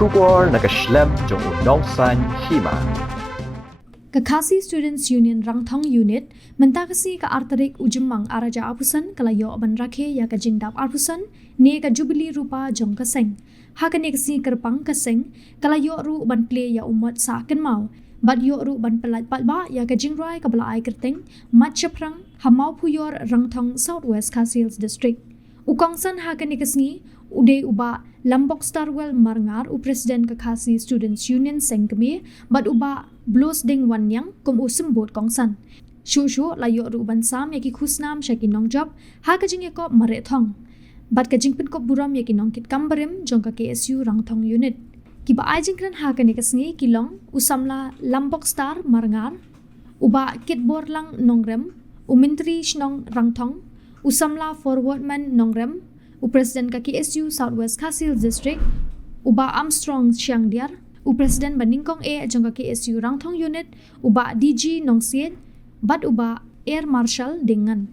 Shubor nakaslem jong unongsan hima. Kakasi Students Union Rangthong Unit mentakasi ka artarik ujumang araja apusan kalayo ban rakhe ya ka jingdap apusan ne ka jubilee rupa jong kaseng ha ka neksi kerpang kaseng kalayo ru ban play ya umat sa ken mau bad yo ru ban pelat patba ya ka jingrai ka bala ai kerteng mat chaprang hamau puyor Rangthong Southwest Khasi Hills District ukongsan ha ka nekasngi ude uba Lambok Starwell Marngar u Presiden Kakasi Students Union Sengkemi bad uba Blues Ding Wanyang kum usembut kongsan. Shushu layo ru bansam yaki khusnam shaki nongjob ha kajing yakop mare thong. Bad kajing pin kop buram yaki nongkit kambarim jongka KSU Rangthong Unit. Kiba ajingkran ha kani kasngi kilong usamla Lambok Star Marngar uba kitbor lang nongrem umintri shnong Rangthong usamla forwardman nongrem u Presiden ka KSU Southwest Khasi Hills District uba Armstrong Siangdiar u Presiden Baningkong A jongka KSU Rangthong Unit uba DG Nongsiet bad uba Air Marshal Dengan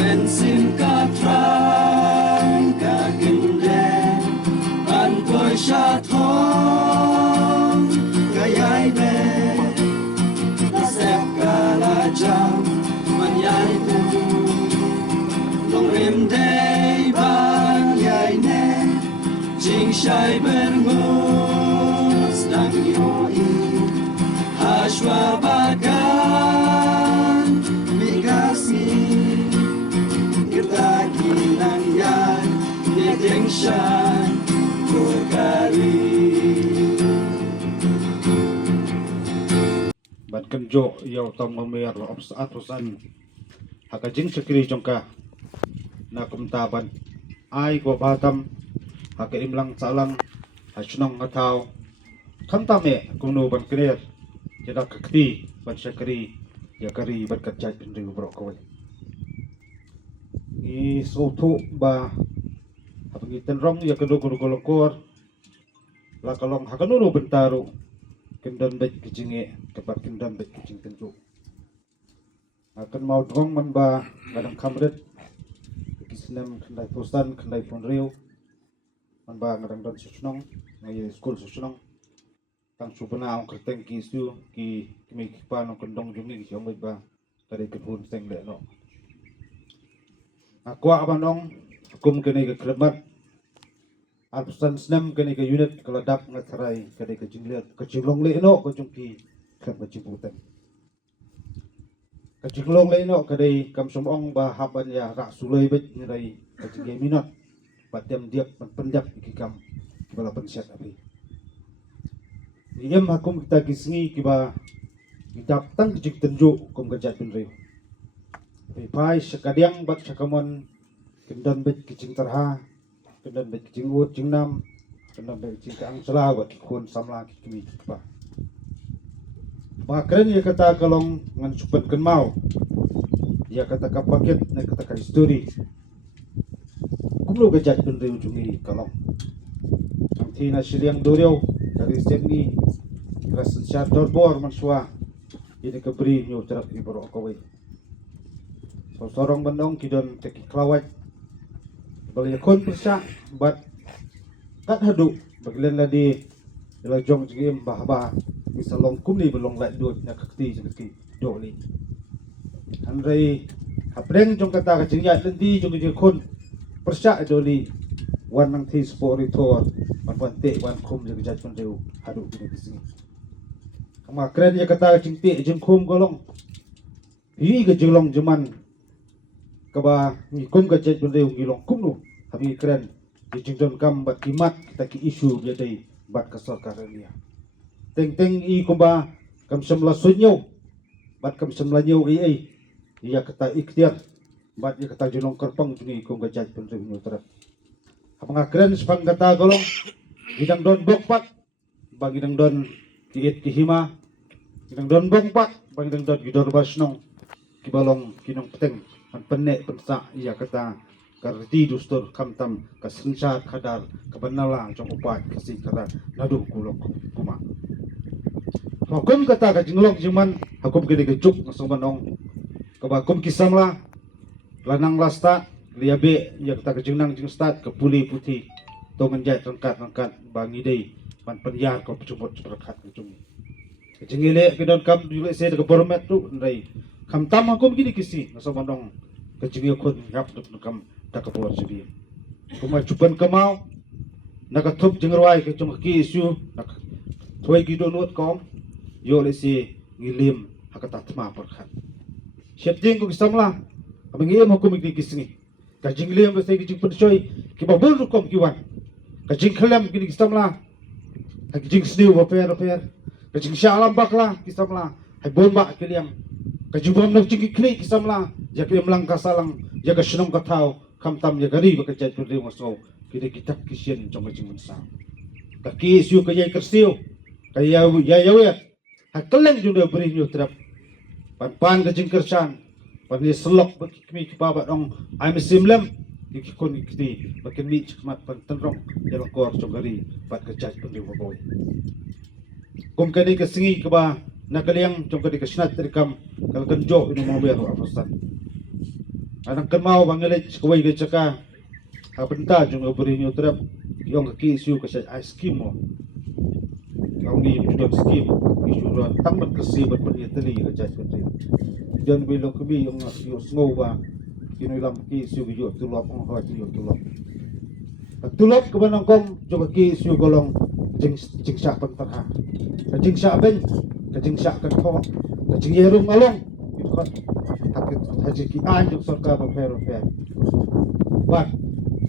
Mensim katran ka ginde an boy shathong gayai be nasep kala jam manyai tu long rim day ban yai ne jing shai bermus dang yoi hashwa bagan migasi kita kinang yan yedengshan kurkari Ban kenjo yaw tam mamer atusan hakajing sekiri jongka na kumtaban ai ko batam hakaim lang salang hasnong ataw kantame kuno ban krer jada kakti ban sekiri yakari ban kajaj pindu bro kowe i sotu ba hapangitan rong ya kedo golokor la kalong hakanulu bentaru kendan bet kijinge kepat kendan bet kijing tentu akan mau drong man ba kadang kamret kisnem kendai posan kendai ponrio man ba ngadang don susnong ngai school susnong tang supana ong kerteng ki su ki kimi kipa no kendong jungi ki ong ba tadi kedhun seng le no akwa abanong hukum kene ke kremat absen snem kene ke unit keladap ngatrai kene ke jinglet ke jinglong le no ko jungki krem ke jibutan ke jinglong le no kene kam somong ba haban ya rak sulai bet ngai ke jingge minot patiam diap pendak ikam bala pensiat abi Iyam hakum kita kisngi kiba idap tang jik tenju kum kerja penriu pai sekadiang bat sakamon kendan bet kicing terha kendan bet kicing ut jingnam kendan bet kicing kang sela wat kun samla kimi kiba makren ya kata kalong ngan supet ken mau ya kata kapaket na kata ka history kumlo kerja penriu jungi kalong ang tina siliang doryo dari seni rasen syador bor mansua ini keberi nyu terak ibro kowe so sorong bandong kidon teki klawat bali kon persa bat kat hadu baglen ladi ila jong jigim bahba bisa longkum ni belong la dot na kakti sakti doli andrei hapreng jong kata ka jingya lendi jong je kon persa doli wan nang thi sporitor man te wan kum je jat pun deu hadu ni bising kama kren ya kata jingte jeng kum golong hi ge jenglong jeman kaba ni kum ga jat pun deu ngilong kum nu habi kren di jingdon kam bat kimat kita ki isu je dei bat ka sarkar dia teng teng i kumba kam semla sunyo bat kam semla nyau ai ia kata ikhtiar bat ya kata jenglong kerpang jungi kum ga jat pun deu nyu terap apanga kren sepang kata golong gidang don bokpat bagi dang don kiit kihima gidang don bokpat bagi dang don gidor basnong kibalong kinong peteng an penne pensa ia kata karti dustur kamtam kasensar kadar kabanala jong upat kasi kadar nadu kulok kuma hukum kata ka jinglok jiman hukum kini kejuk ngasong banong kabakum kisamla lanang lasta liabe ia kata ka jingnang jing start ke puli putih to menjat rangkat bangi dei man penyar ko pecumut berkat kecung kecingile ke don kam dulu se ke bormet tu ndai kam tam ko begini kisi so mandong kecingile kon yap tu kam tak por sibi kuma cupan kamau nak thup jengruai ke cung ki isu nak thoi gi donut kom yo le si ngilim hakata tma berkat siap jeng ko kisamla abengiem hukum iki kisni kajing lem se ki jing pensoi ki babul rukom ki wan kajing khalam ki kisamla kajing sniu ba per kajing shalam bakla kisamla hai bomba ki liam kajing bom nak jing kli kisamla ya ki mlang kasalang ya ka shnong ka thau kam tam ya gari ba ka chat pur mo so ki de kitak ki sien jong jing mensa ka ki isu ka yai kersiu ka ya ya ha keleng jung de beri nyu trap pan kajing kersan pan ni selok ba ki ki ba dong ai mesimlem ki kon ki bakin mi mat pan tenrong ya lokor jong gari pat ka chat pur mo boy kum kani ka singi ka ba nakaliang jong kani ka snat trikam kal kanjo ino mo ber afasan anang kan mau bangale kuwai de chaka abenta jong beri nyu trap yong ki isu ka sa ice cream mo kau ni judok skim isu ron tamban kersi bat ban yeteli ka chat pur dan bilo kebi yung sngow ba kinulam ki isu bi yo tulop ang ha yo tulop ka banang kom jong ki isu golong jing sa pan tarha ka jing sa ben ka jing sa kan tho ka jing yerum along ikot takit haji ki an jong sarka ba fer bat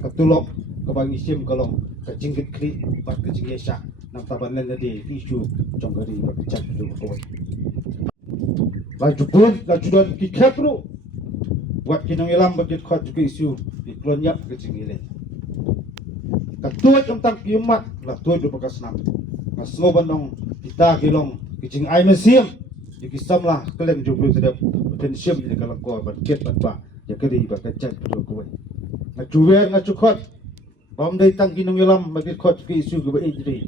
ka tulop ka bang isim golong ka jing git kri bat ka jing yesa nam taban len de isu jong gari ba chat du ko laju don ki khapru wat kinang ilam bagit khot ki isu di klonyap ke jingile ka tuat tang kiumat la tuat do bakas nam maslo banong kita kilong ki jing ai mesim di kisamlah kelem jubu sedap potensium di kalau ko ban ket ban ba ya keri ba ka chat du ko na juwer na chukot bom dai tang kinang ilam bagit khot ki isu go ba ejri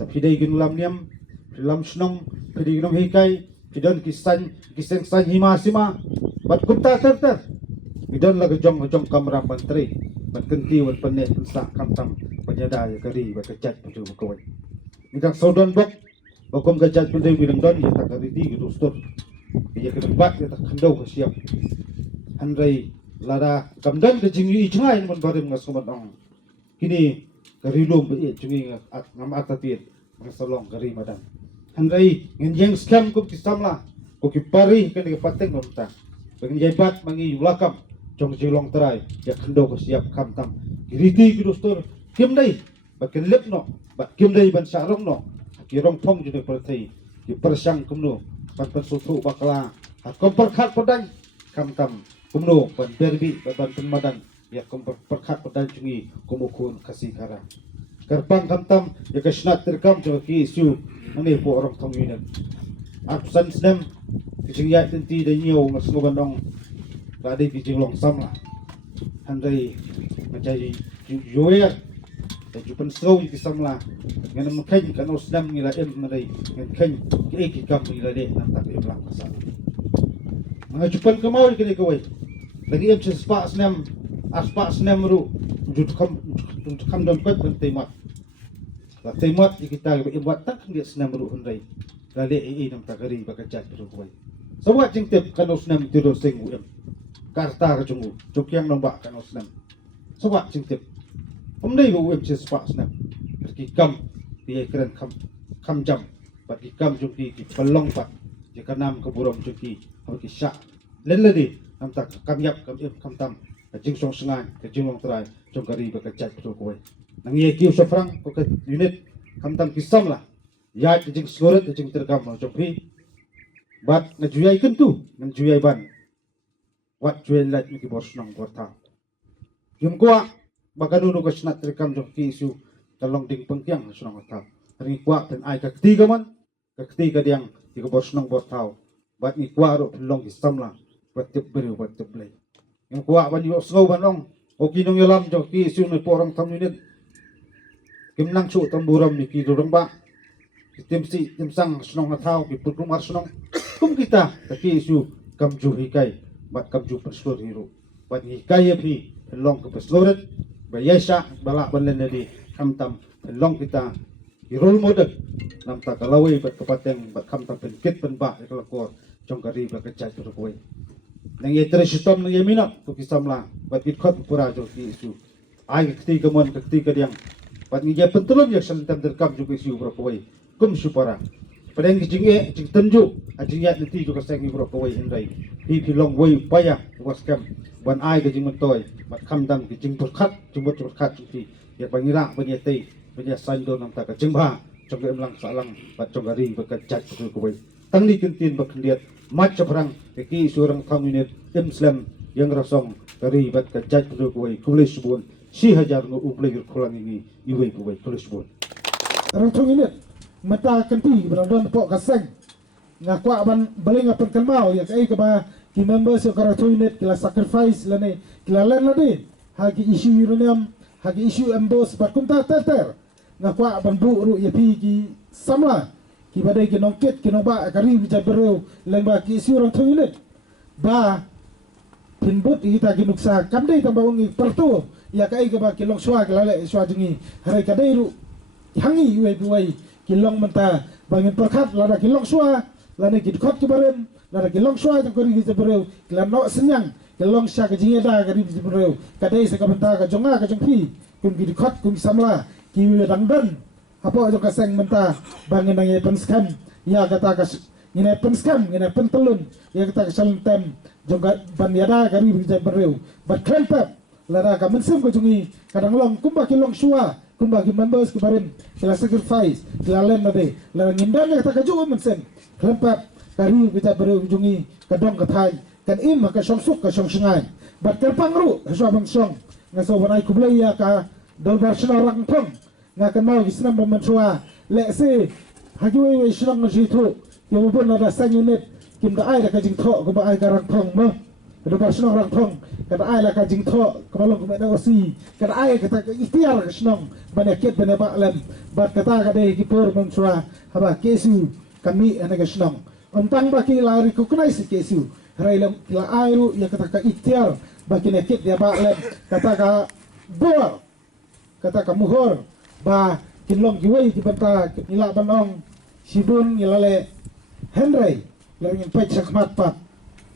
tapi dai ginulam niam film snong kedi ginong hikai Pidon kiseng san hima sima bat kumta ter pidon la jong kamera menteri bat kenti wat panek sa kantam penyada ya kari bat kechat putu ko midang sodon bok bokom kechat putu bidang don ya tak kari di gitu stor ya ke bat ya tak kandau ka siap handrai lada kamdan ke jingyu ijngai mon barim ngasomat ong kini kari lom be jungi ngam atatir ngasolong kari madang handrai ngenjeng scam ko kisamla ko kipari kan ke pateng nomta bagi jebat mangi ulakam jong jilong terai ya kendo ko siap kamtam kiriti kidustor kim dai bakin lepno bat kim dai ban sarong no kirong thong june perthai ki persang kumno ban persutu bakla ha kompor khat podang kamtam kumno ban berbi ban pemadan ya kompor perkhat podang jungi kumukun kasih kara karpang kamtam ya kasnat terkam jo ki isu ani po orang thong yunan absen snem kijing ya tenti da nyo ngasno bandong rade kijing long samla handai macai yoya da jupan slow ki samla ngana mkhain kan osnam ngila em ngai ngan khain ki kam ngila de nam tak em lang pasal mga jupan kamau ki kawai lagi em spa snem ru jut kam don pat pentemat la temat kita ke buat tak dia senam ru hundai rale nam takari bakajat ru koi sawat jing tep kan osnam tido sing em karta ka jungu jukyang nombak kan osnam sawat jing tep omdai go em spa snam ki kam dia keren kam jam bat ki kam juki ki pelong pat je kanam ke buram juki ki sya leladi nam tak kam yap kam tam jing song sengan ke jing long trai jongkari bakajat ru koi nang ye kiu sofrang ko ke unit kamtam kisam lah ya jing sloret jing terkam no jopi bat na juyai kentu nang juyai ban wat juyai lat ki bos nang porta yum kwa baganu no kasnat terkam joki isu talong ding pengkyang sunang porta ri kwa ten ai ka ketiga man ka ketiga diang ki bos nang porta bat ni kwa ro long kisam lah bat tep beru bat tep play yum kwa ban yo snow banong okinong yolam joki isu no porang tam unit kimnang chu tamburam ni ki dorong ba tim sang snong na thau ki putum ar snong kum kita taki isu kamju hikai bat kamju persur hiru bat hikai phi long ke persloret bayasa balak balen di kamtam long kita role model nam ta kalawai bat kapateng bat kamtam penkit penba ikalakor jongkari bakajai turkoi nang ye tresitom nang ye minap tu kisamla bat kitkhot pura jo ki isu ai kti gamon kti kadiang bat ngi pentulun ya santam derkam jo isu brokoi kum supara padang jinge jing tenju ajing ya nanti jo kaseng brokoi indai hi long wei paya waskam ban ai ke jing mentoy mat kamdam ke jing burkhat jumut burkhat ti ya pangira banyete banya saindo nam ta ka jingba jong emlang salang bat jongari bakajai turkoi tangli kintin bakliat mat caprang ki surang thamunit Islam yang rasong dari bat kajat kuoi kulis bun si hajar ngo uplay kulang ini iwe kuoi kulis bun Rang thong ini mata kanti berandon pok kaseng ngakwa ban baling apan kalmau ya kai kaba ki members of karang thong ini kila sacrifice lane kila len lade hagi isu uranium hagi isu embos bakunta ter ngakwa ban bu ru ya pi ki samla ki badai ki nongket ki noba kari bija bereu lengba ki isu orang thong ini ba pinbut kita ki nuksa kamdai tambah ungi pertu ya kai kaba ki long swa ki lale swa jingi harai kadai ru hangi uai buai ki long menta bangin perkat lada ki long swa lada ki khot ki baren lada ki long swa jang kari bija bereu ki no senyang ki long sha ki jingi da kari bija bereu kadai se ka benta ka jonga ka jongpi kum ki khot kum samla ki dang dan apa jong kaseng menta bangin nang ye penskam ya kata kas ngine penskam ngine pentelun ya kata kasal tem jong ban yada kari bija bereu bat krempap lada ka mensem ko jungi kadang long kumba ki long swa kumba ki members kemarin kila sacrifice kila len nade lada ngindang kata ka jungi mensem krempap kari bija bereu jungi kadong kathai kan im ka song suk ka song sengai bat kerpang ru swa bang song ngaso wanai kublai ya ka dolbar sna rang thong ngakan mau gisnam bamansua lese hajui we shrang jitu yo pun ada sang unit kim da ai la ka jing tho ko ba ai garang thong mo do ba shnong rang thong ka da ai la ka jing tho ko long ko na osi ka da ai ka ta ikhtiar ka shnong bana ket bana ba lam ba ka ta ka de ki por mansua haba kesu kami ana ka shnong tang ba ki la recognize kesu railam la ai ru ya ka ta ka ikhtiar ba ki na ket ya ba lam kata ka bor kata ka muhor ba kinlong giwei ki banta ila banong sibun ilale Henry lengin pech sakmat pat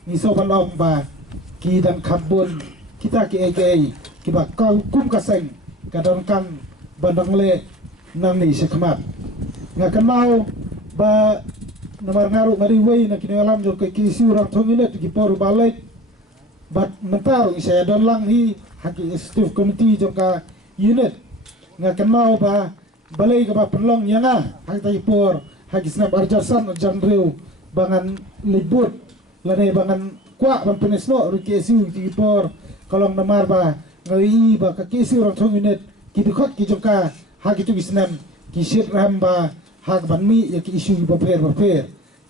ni so banong ba ki dan kabun kita ki ege ki ba kau kum kaseng kadon kan bandang le nang ni sakmat ngakan mau ba namar ngaru mari wei na kinalam jo ke kisi urang thongine ki por balek bat mentar saya don lang hi haki staff committee jongka unit ngakan mau ba balai ka ba perlong yanga hak tai por hak snap arjarsan janreu bangan libut lane bangan kwa ban penesno ru kesu ti por kolong namar ba ngai ba ka kesu orang thong unit ki dikhot ki jongka hak itu gisnam ki shit ram ba hak ban mi ya ki isu ba per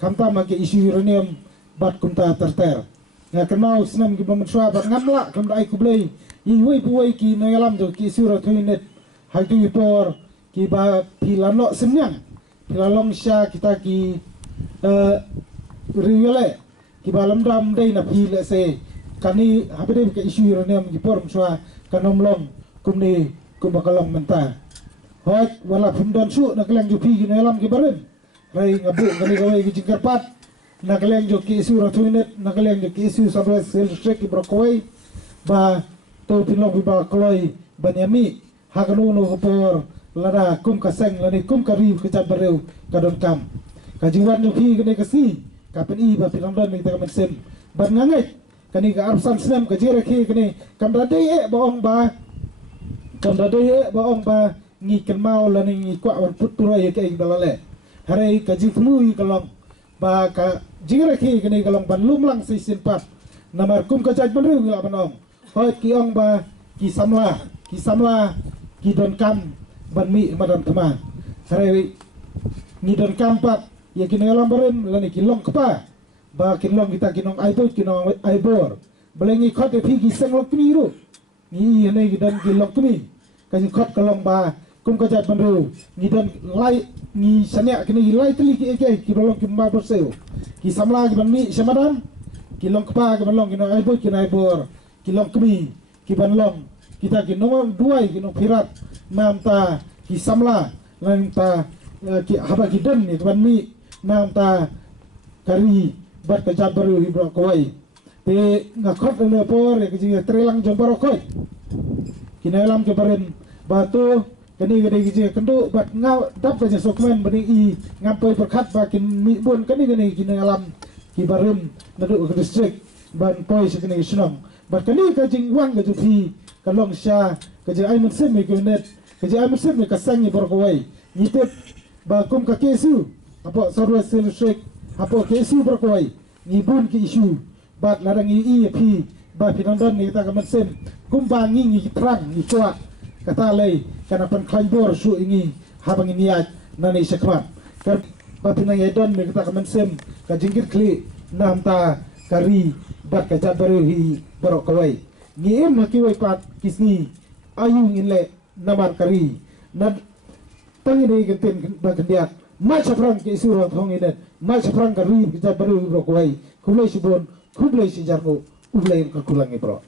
kamta ma ki isu uranium bat kumta terter ngakan mau snam ki bamswa ba ngamla kam dai kublai yi wei buai ki ngalam jo ki isu orang thong unit hal tu ipor ki ba pilano senyang pilalong sya kita ki riwale ki balam dam dai na pile se kani habede ke isu uranium ki por mswa kanom long kumni kubakalong menta hot wala phumdon su na keleng ju pi ki nalam ki baren rai ngabu kani gawai ki jingkarpat na keleng ju ki isu rotuinet na keleng ju ki isu sabres sel strek ki brokoi ba to pinong bi ba kloi banyami hakanu no por lada kum kaseng lani kum kari kejat bereu kadon kam kajiwan no pi kene kasi kapen i ba pinondon ni ta mensem ban nganget kani ka arsan snam ka jere ki kene kamda de e baong ba ngi ken mau lani ngi kwa wan puturo ye ke dalale hare ka jiflui kalong ba ka jere ki kene kalong ban lumlang si simpat namar kum kejat bereu la banong hoi ki ong ba ki samla ki don kam ban mi madam tama hare ni don kam pat ya ki ngalam beren lani ki long kapa ba ki long kita ki nong aibot ki nong aibor belengi khot e phi ki seng lok ni ru ni ne ki don ki lok ni ka ji khot kalong ba kum ka jat ban ru ni don lai ni sanya ki ni lai tli ki eke ki bolong ki ma borseu ki samla ki ban mi samadam ki long kapa ki ban long ki nong aibot ki nong aibor ki long kmi ki ban long kita ki nomor 2 ki no pirat nam ta ki samla lan ta ki haba ki dan ni tuan mi nam ta kari bat ka jabaru ibro koi te ngakot le por ke ji trelang jambaro koi kinalam ke baren batu kani gede gede kendo bat ngau dap ka sokmen bani i ngampoi perkat ba kin mi bon kani kinalam ki baren nadu ke distrik ban poi sekene sunong bat kani ka jingwang ke jupi kalong sha ke ji ai musim me ke net ke ji ai musim me ka sangi berkoi nyitep ba kum ka kesu apa sorwa sel shek apa kesu berkoi ngibun ki isu bat larang i pi ba pinondan ni ta ka musim kum ba ngi trang ni tua kata lei kana pen khaibor su ingi habang niat nani sekmat kan ba pinang edon ni ta ka musim ka jingkit kli nam ta kari bat ka jabaru hi berkoi ni em ki wai pat kisni ayung inle namar kari nad tangi ni genten ba kendiat ma chaprang ki sura thong inen ma chaprang kari kita baru berkoi kulai sibon kublai si jargo ublai ka kulangi bro